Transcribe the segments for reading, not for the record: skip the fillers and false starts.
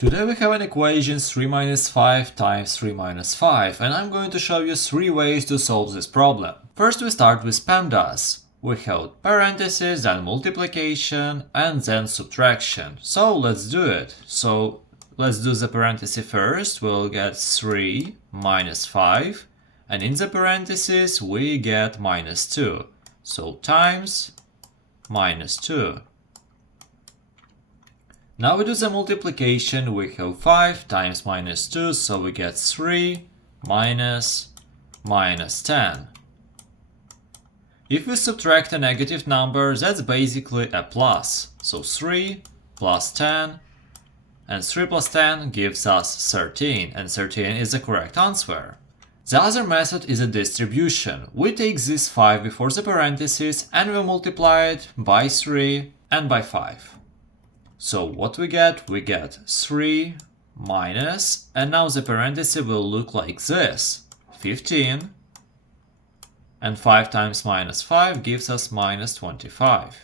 Today we have an equation 3 minus 5 times 3 minus 5, and I'm going to show you 3 ways to solve this problem. First we start with PEMDAS. We have parentheses, then multiplication, and then subtraction. So let's do it. So let's do the parenthesis first. We'll get 3 minus 5, and in the parentheses we get minus 2. So times minus 2. Now we do the multiplication. We have 5 times minus 2, so we get 3 minus 10. If we subtract a negative number, that's basically a plus. So 3 plus 10, and 3 plus 10 gives us 13, and 13 is the correct answer. The other method is a distribution. We take this 5 before the parentheses and we multiply it by 3 and by 5. So what we get? We get 3 minus, and now the parenthesis will look like this, 15, and 5 times minus 5 gives us minus 25.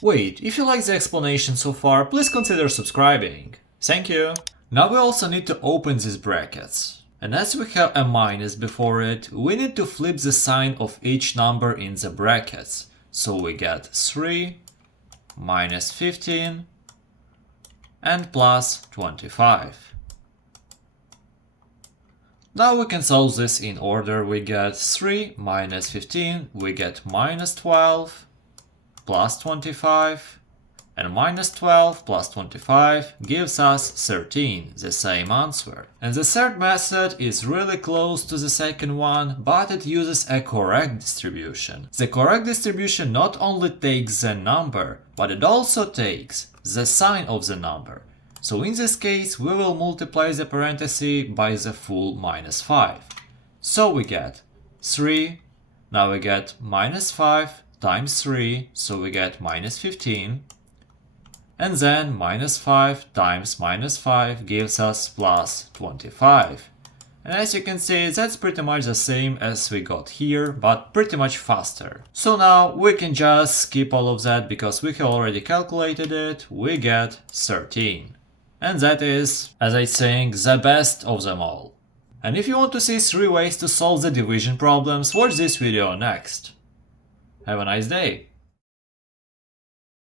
Wait, if you like the explanation so far, please consider subscribing. Thank you! Now we also need to open these brackets. And as we have a minus before it, we need to flip the sign of each number in the brackets. So we get 3 minus 15 and plus 25. Now we can solve this in order. We get 3 minus 15, we get minus 12 plus 25, and minus 12 plus 25 gives us 13, the same answer. And the third method is really close to the second one, but it uses a correct distribution. The correct distribution not only takes the number, but it also takes the sign of the number. So in this case, we will multiply the parenthesis by the full minus 5. So we get 3, now we get minus 5 times 3, so we get minus 15. And then minus 5 times minus 5 gives us plus 25. And as you can see, that's pretty much the same as we got here, but pretty much faster. So now we can just skip all of that because we have already calculated it. We get 13. And that is, as I think, the best of them all. And if you want to see 3 ways to solve the division problems, watch this video next. Have a nice day!